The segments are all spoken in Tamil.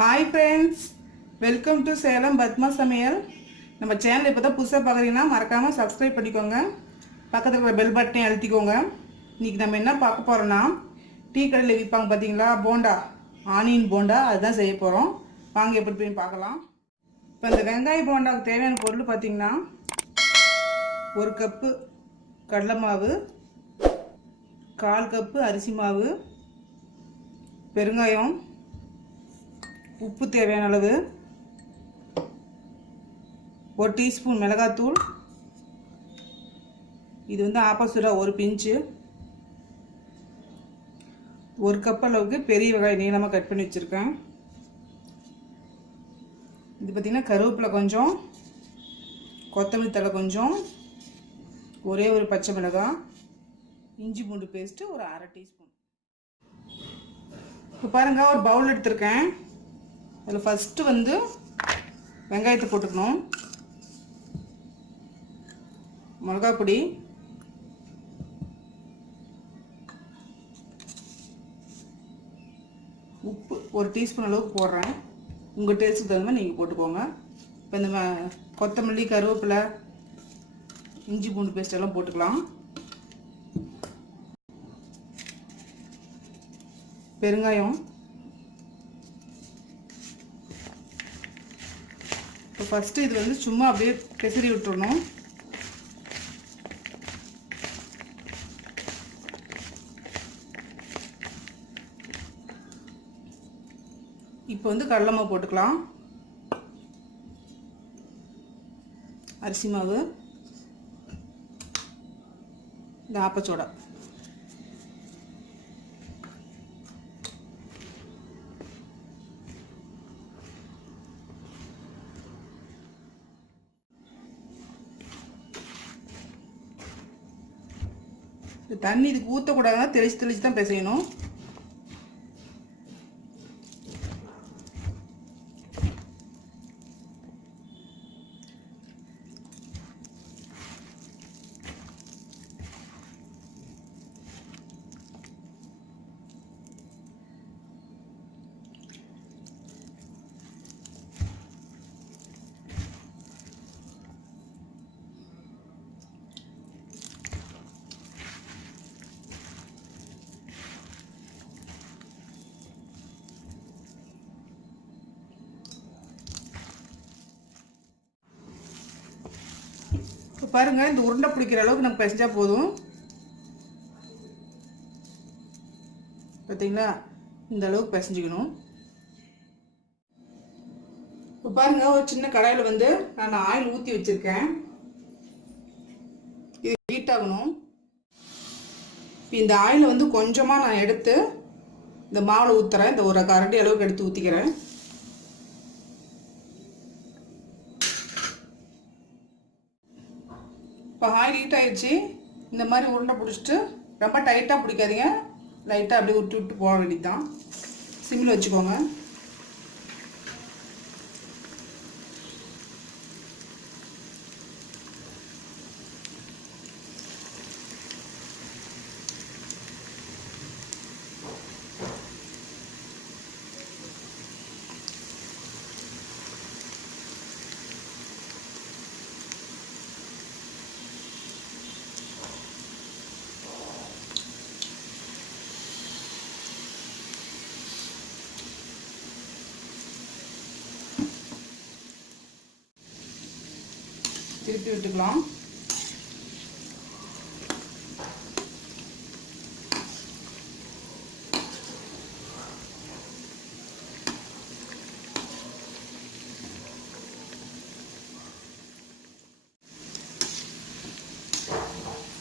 Hi friends, welcome to Salem Padma சமையல். நம்ம சேனல் இப்போ தான் புதுசாக பார்க்குறீங்கன்னா மறக்காமல் சப்ஸ்கிரைப் பண்ணிக்கோங்க. பக்கத்தில் இருக்கிற பெல் பட்டனை அழுத்திக்கோங்க. இன்றைக்கி நம்ம என்ன பார்க்க போகிறோன்னா, டீ கடையில் விற்பாங்க பார்த்தீங்களா போண்டா, ஆனியன் போண்டா, அதுதான் செய்ய போகிறோம். வாங்க எப்படி போய் பார்க்கலாம். இப்போ இந்த வெங்காய போண்டாவுக்கு தேவையான பொருள் பார்த்திங்கன்னா, 1 கப்பு கடலை மாவு, 1/4 கப்பு அரிசி மாவு, பெருங்காயம், உப்பு தேவையான அளவு, 1 டீஸ்பூன் மிளகாத்தூள், இது வந்து ஆப்போசிட்டாக 1 பிஞ்சு, 1 கப் அளவுக்கு பெரிய வெங்காயம் நீளமாக கட் பண்ணி வச்சுருக்கேன். இது பார்த்திங்கன்னா கருவேப்பிலை கொஞ்சம், கொத்தமல்லி தழை கொஞ்சம், ஒரே ஒரு பச்சை மிளகாய், இஞ்சி பூண்டு பேஸ்ட்டு ஒரு 1/2 டீஸ்பூன். இப்போ பாருங்கள், ஒரு பவுல் எடுத்திருக்கேன். அதில் ஃபஸ்ட்டு வந்து வெங்காயத்தை போட்டுக்கணும், மிளகாய் பொடி, உப்பு 1 டீஸ்பூன் அளவுக்கு போடுறேன். உங்கள் டேஸ்ட்டுக்கு தகுந்த மாதிரி நீங்கள் போட்டுக்கோங்க. இப்போ இந்த கொத்தமல்லி, கருவேப்பிலை, இஞ்சி பூண்டு பேஸ்ட் எல்லாம் போட்டுக்கலாம். பெருங்காயம், இப்போ ஃபஸ்ட்டு இது வந்து சும்மா அப்படியே பெசரி விட்டுறணும். இப்போ வந்து கடலை மாவு போட்டுக்கலாம், அரிசி மாவு, இந்த ஆப்பச்சோடா, தண்ணி இதுக்கு ஊற்றக்கூடாதுன்னா தெளிச்சு தான் பிசையணும். இப்போ பாருங்கள், இந்த உருண்டை பிடிக்கிற அளவுக்கு நம்ம பிசைஞ்சால் போதும். பார்த்தீங்களா, இந்த அளவுக்கு பிசைஞ்சிக்கணும். இப்போ பாருங்கள், ஒரு சின்ன கடாயில் வந்து நான் ஆயில் ஊற்றி வச்சுருக்கேன். இது ஹீட் ஆகணும். இப்போ இந்த ஆயிலை வந்து கொஞ்சமாக நான் எடுத்து இந்த மாவில் ஊற்றுறேன். இந்த ஒரு கரண்டி அளவுக்கு எடுத்து ஊற்றிக்கிறேன். இப்போ ஆயில் ஹீட் ஆகிடுச்சு. இந்த மாதிரி உருண்டை பிடிச்சிட்டு ரொம்ப டைட்டாக பிடிக்காதீங்க, லைட்டாக அப்படியே விட்டு விட்டு போக வேண்டியது தான். சிம்மில் வச்சுக்கோங்க. திருப்பி விட்டுக்கலாம்.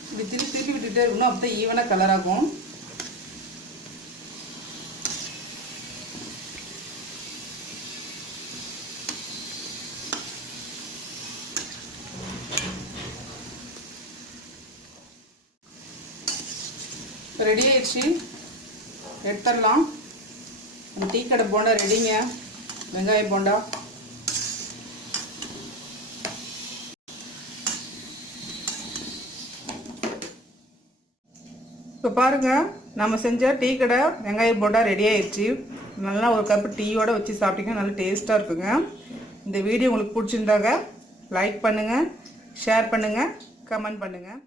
இப்படி திருப்பி விட்டுட்டே இருக்கணும், அப்போ ஈவனாக கலர் ஆகும். ரெடி ஆயிடுச்சு, எடுத்துடலாம். டீ கடை போண்டா ரெடிங்க, வெங்காய போண்டா. இப்போ பாருங்கள், நம்ம செஞ்ச டீ கடை வெங்காய போண்டா ரெடி ஆயிடுச்சு. நல்லா ஒரு கப்பு டீயோடு வச்சு சாப்பிட்டிங்கன்னா நல்லா டேஸ்ட்டாக இருக்குங்க. இந்த வீடியோ உங்களுக்கு பிடிச்சிருந்தாங்க லைக் பண்ணுங்கள், ஷேர் பண்ணுங்கள், கமெண்ட் பண்ணுங்கள்.